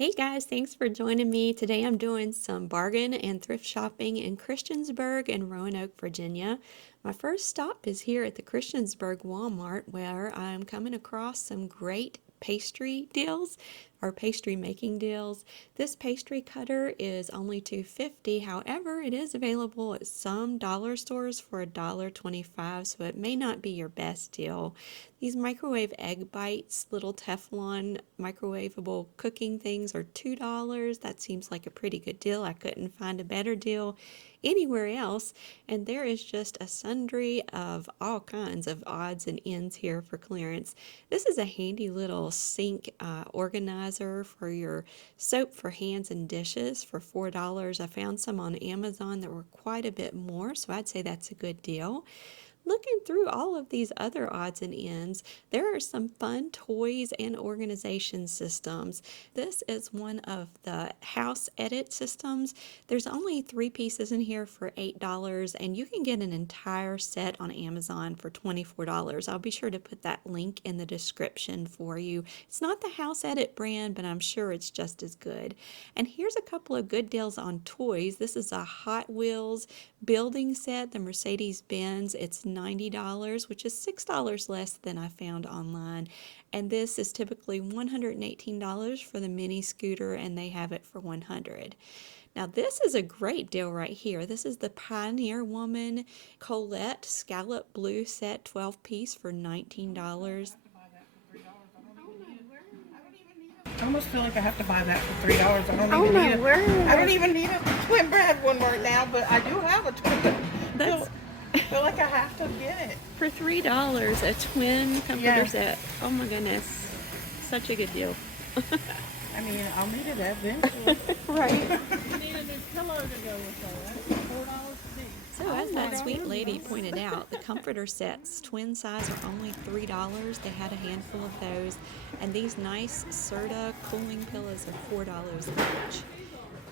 Hey guys, thanks for joining me. Today I'm doing some bargain and thrift shopping in Christiansburg and Roanoke, Virginia. My first stop is here at the Christiansburg Walmart where I'm coming across some great pastry deals or pastry making deals. This pastry cutter is only $2.50. However, it is available at some dollar stores for $1.25, so it may not be your best deal. These microwave egg bites, little Teflon microwavable cooking things are $2. That seems like a pretty good deal. I couldn't find a better deal anywhere else. And there is just a sundry of all kinds of odds and ends here for clearance. This is a handy little sink organizer for your soap for hands and dishes for $4. I found some on Amazon that were quite a bit more, so I'd say that's a good deal. Looking through all of these other odds and ends, there are some fun toys and organization systems. This is one of the house edit systems. There's only 3 pieces in here for $8, and you can get an entire set on Amazon for $24. I'll be sure to put that link in the description for you. It's not the house edit brand, but I'm sure it's just as good. And here's a couple of good deals on toys. This is a Hot Wheels building set, the Mercedes-Benz. It's $90, which is $6 less than I found online. And this is typically $118 for the mini scooter, and they have it for $100. Now this is a great deal right here. This is the Pioneer Woman Colette Scallop Blue Set 12-piece for $19. I almost feel like I have to buy that for $3. I don't Oh even my need it. word. I don't even need a twin brand one right now, but I do have a twin. That's Feel like I have to get it. for $3, a twin comforter Yeah. set. Oh my goodness. Such a good deal. I mean, I'll need it eventually. Right. You need a new pillow to go with that. That's $4 a piece. So as that sweet lady pointed out, the comforter sets, twin size, are only $3. They had a handful of those. And these nice Serta cooling pillows are $4 each.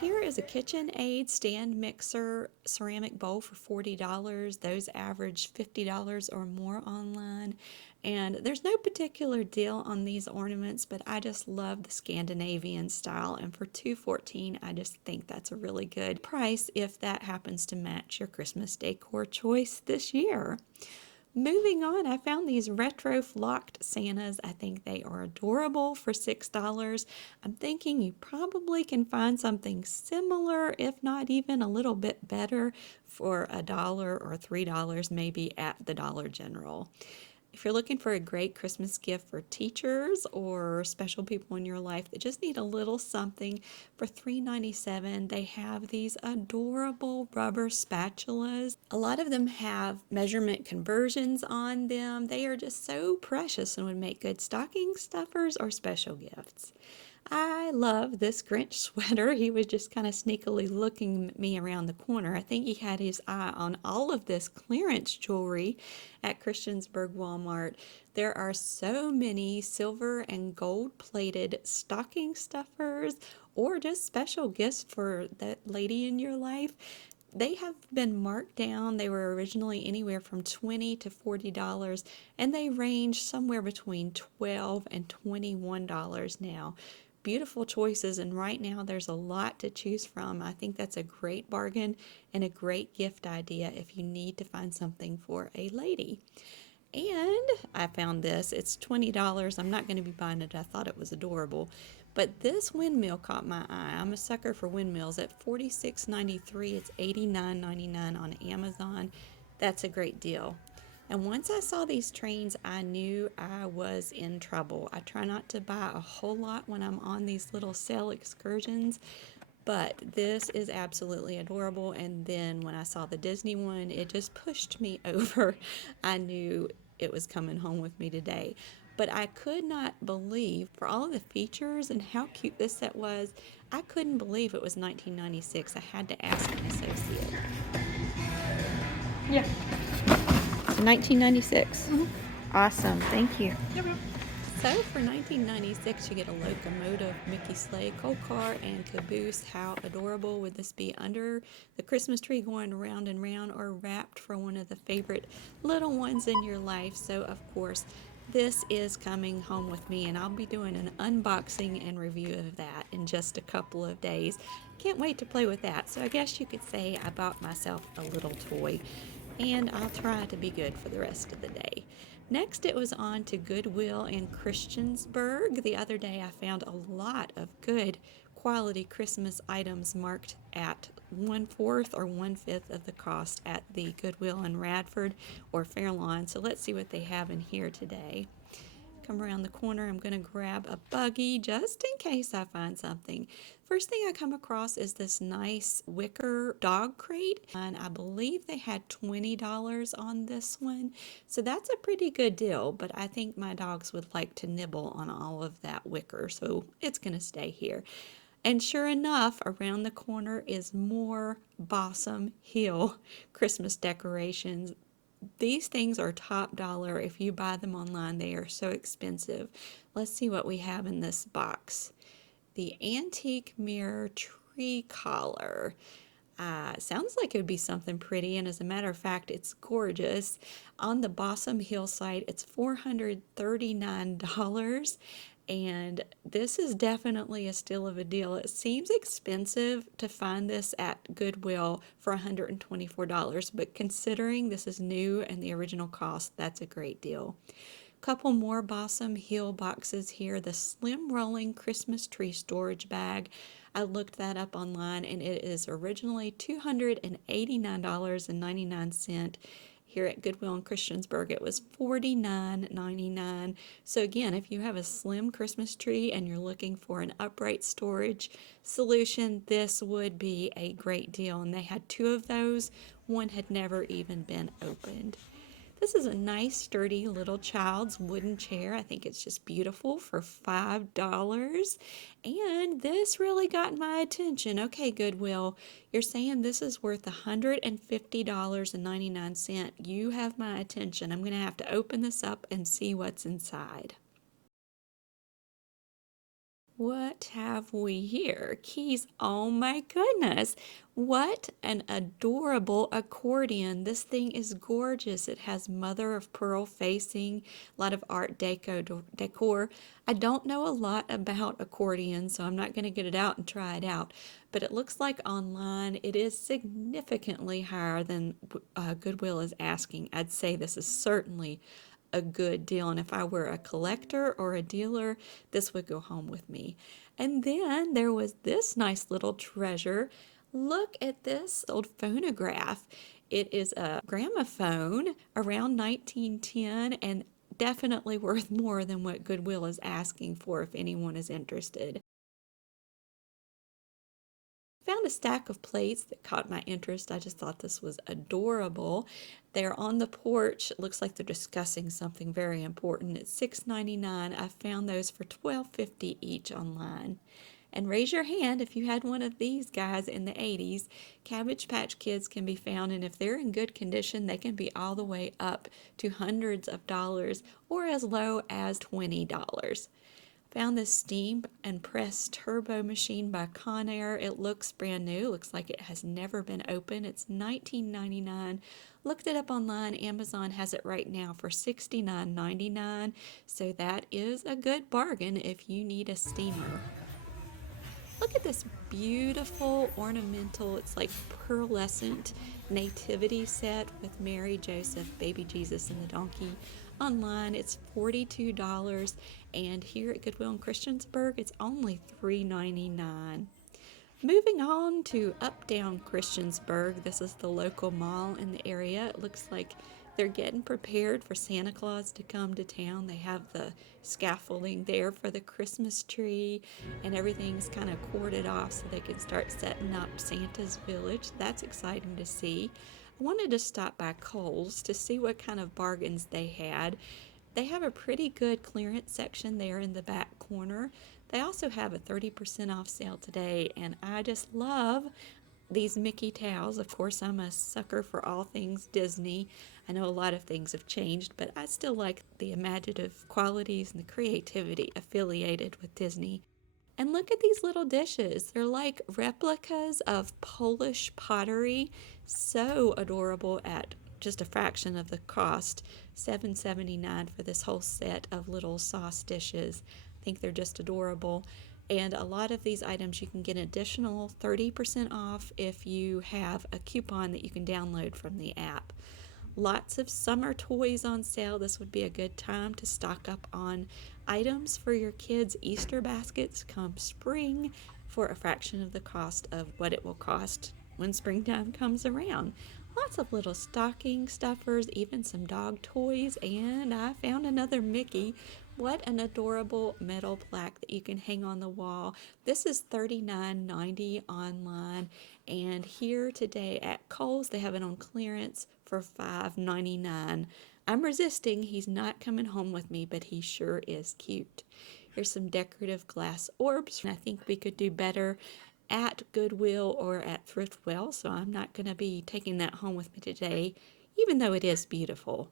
Here is a KitchenAid stand mixer ceramic bowl for $40. Those average $50 or more online. And there's no particular deal on these ornaments, but I just love the Scandinavian style. And for $2.14, I just think that's a really good price if that happens to match your Christmas decor choice this year. Moving on, I found these retro flocked Santas. I think they are adorable for $6. I'm thinking you probably can find something similar, if not even a little bit better, for $1 or $3 maybe at the Dollar General. If you're looking for a great Christmas gift for teachers or special people in your life that just need a little something, for $3.97, they have these adorable rubber spatulas. A lot of them have measurement conversions on them. They are just so precious and would make good stocking stuffers or special gifts. I love this Grinch sweater. He was just kind of sneakily looking at me around the corner. I think he had his eye on all of this clearance jewelry at Christiansburg Walmart. There are so many silver and gold plated stocking stuffers or just special gifts for that lady in your life. They have been marked down. They were originally anywhere from $20 to $40, and they range somewhere between $12 and $21 now. Beautiful choices, and right now there's a lot to choose from. I think that's a great bargain and a great gift idea if you need to find something for a lady. And I found this. It's $20. I'm not going to be buying it. I thought it was adorable. But this windmill caught my eye. I'm a sucker for windmills. At $46.93, it's $89.99 on Amazon. That's a great deal. And once I saw these trains, I knew I was in trouble. I try not to buy a whole lot when I'm on these little sale excursions, but this is absolutely adorable. And then when I saw the Disney one, it just pushed me over. I knew it was coming home with me today. But I could not believe, for all of the features and how cute this set was, I couldn't believe it was $19.96. I had to ask an associate. Yeah. $19.96. Awesome, thank you. Yep. So for $19.96, you get a locomotive, Mickey sleigh, coal car, and caboose. How adorable would this be under the Christmas tree going round and round, or wrapped for one of the favorite little ones in your life? So of course, This is coming home with me, and I'll be doing an unboxing and review of that in just a couple of days. Can't wait to play with that. So I guess you could say I bought myself a little toy, and I'll try to be good for the rest of the day. Next, it was on to Goodwill in Christiansburg. The other day, I found a lot of good quality Christmas items marked at 1/4 or 1/5 of the cost at the Goodwill in Radford or Fairlawn. So let's see what they have in here today. Come around the corner, I'm going to grab a buggy just in case I find something. First thing I come across is this nice wicker dog crate, and I believe they had $20 on this one. So that's a pretty good deal, but I think my dogs would like to nibble on all of that wicker, so it's going to stay here. And sure enough, around the corner is more Balsam Hill Christmas decorations. These things are top dollar. If you buy them online, they are so expensive. Let's see what we have in this box. The antique mirror tree collar. Sounds like it would be something pretty, and as a matter of fact, it's gorgeous. On the Balsam Hill site, it's $439, and this is definitely a steal of a deal. It seems expensive to find this at Goodwill for $124, but considering this is new and the original cost, that's a great deal. Couple more Balsam Hill boxes here. The slim rolling Christmas tree storage bag. I looked that up online, and it is originally $289.99. Here at Goodwill in Christiansburg, it was $49.99. So again, if you have a slim Christmas tree and you're looking for an upright storage solution, this would be a great deal. And they had two of those. One had never even been opened. This is a nice, sturdy little child's wooden chair. I think it's just beautiful for $5. And this really got my attention. Okay, Goodwill, you're saying this is worth $150.99. You have my attention. I'm going to have to open this up and see what's inside. What have we here? Keys. Oh my goodness. What an adorable accordion. This thing is gorgeous. It has mother of pearl facing, a lot of art decor. I don't know a lot about accordions, so I'm not going to get it out and try it out. But it looks like online it is significantly higher than Goodwill is asking. I'd say this is certainly a good deal, and if I were a collector or a dealer, this would go home with me. And then there was this nice little treasure. Look at this old phonograph. It is a gramophone around 1910 and definitely worth more than what Goodwill is asking for if anyone is interested. Found a stack of plates that caught my interest. I just thought this was adorable. They're on the porch. It looks like they're discussing something very important. It's $6.99. I found those for $12.50 each online. And raise your hand if you had one of these guys in the 80s. Cabbage Patch Kids can be found, and if they're in good condition, they can be all the way up to hundreds of dollars or as low as $20. Found this steam and press turbo machine by Conair. It looks brand new. Looks like it has never been opened. It's $19.99. Looked it up online. Amazon has it right now for $69.99. So that is a good bargain if you need a steamer. Look at this beautiful ornamental, it's like pearlescent nativity set with Mary, Joseph, baby Jesus, and the donkey. Online, it's $42, and here at Goodwill in Christiansburg, it's only $3.99. Moving on to Uptown Christiansburg, this is the local mall in the area. It looks like they're getting prepared for Santa Claus to come to town. They have the scaffolding there for the Christmas tree, and everything's kind of corded off so they can start setting up Santa's village. That's exciting to see. I wanted to stop by Kohl's to see what kind of bargains they had. They have a pretty good clearance section there in the back corner. They also have a 30% off sale today, and I just love these Mickey towels. Of course, I'm a sucker for all things Disney. I know a lot of things have changed, but I still like the imaginative qualities and the creativity affiliated with Disney. And look at these little dishes. They're like replicas of Polish pottery. So adorable at just a fraction of the cost, $7.79 for this whole set of little sauce dishes. I think they're just adorable. And a lot of these items you can get an additional 30% off if you have a coupon that you can download from the app. Lots of summer toys on sale. This would be a good time to stock up on items for your kids' Easter baskets come spring for a fraction of the cost of what it will cost when springtime comes around. Lots of little stocking stuffers, even some dog toys, and I found another Mickey. What an adorable metal plaque that you can hang on the wall. This is $39.90 online, and here today at Kohl's they have it on clearance for $5.99. I'm resisting. He's not coming home with me, but he sure is cute. Here's some decorative glass orbs. I think we could do better at Goodwill or at Thriftwell, so I'm not going to be taking that home with me today, even though it is beautiful.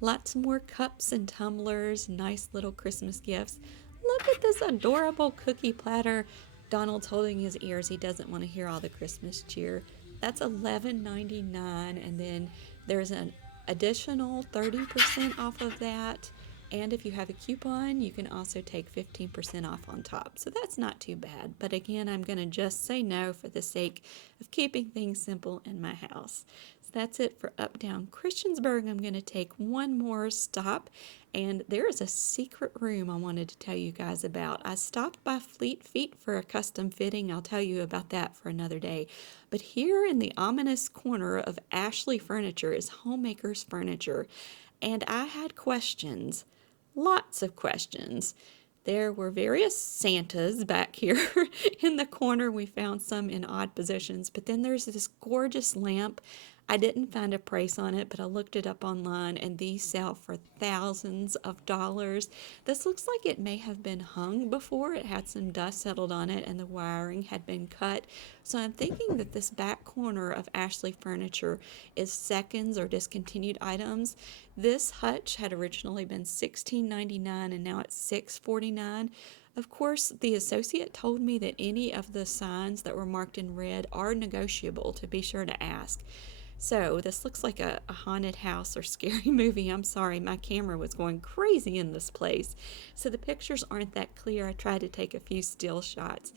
Lots more cups and tumblers, nice little Christmas gifts. Look at this adorable cookie platter. Donald's holding his ears. He doesn't want to hear all the Christmas cheer. That's $11.99, and then there's an additional 30% off of that. And if you have a coupon, you can also take 15% off on top. So that's not too bad. But again, I'm going to just say no for the sake of keeping things simple in my house. So that's it for Uptown Christiansburg. I'm going to take one more stop. And there is a secret room I wanted to tell you guys about. I stopped by Fleet Feet for a custom fitting. I'll tell you about that for another day. But here in the ominous corner of Ashley Furniture is Homemakers Furniture. And I had questions. Lots of questions. There were various Santas back here in the corner. We found some in odd positions, but then there's this gorgeous lamp. I didn't find a price on it, but I looked it up online, and these sell for thousands of dollars. This looks like it may have been hung before. It had some dust settled on it, and the wiring had been cut. So I'm thinking that this back corner of Ashley Furniture is seconds or discontinued items. This hutch had originally been $16.99, and now it's $6.49. Of course, the associate told me that any of the signs that were marked in red are negotiable, to be sure to ask. So this looks like a haunted house or scary movie. I'm sorry, my camera was going crazy in this place. So the pictures aren't that clear. I tried to take a few still shots.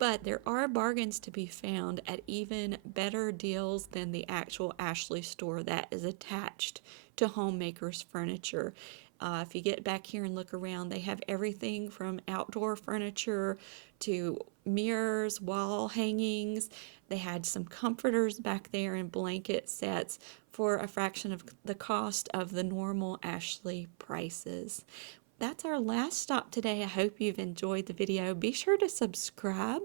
But there are bargains to be found at even better deals than the actual Ashley store that is attached to Homemakers Furniture. If you get back here and look around, they have everything from outdoor furniture to mirrors, wall hangings. They had some comforters back there and blanket sets for a fraction of the cost of the normal Ashley prices. That's our last stop today. I hope you've enjoyed the video. Be sure to subscribe,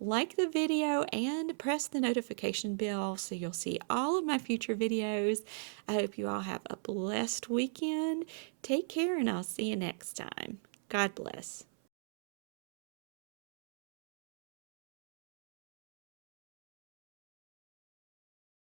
like the video, and press the notification bell so you'll see all of my future videos. I hope you all have a blessed weekend. Take care, and I'll see you next time. God bless.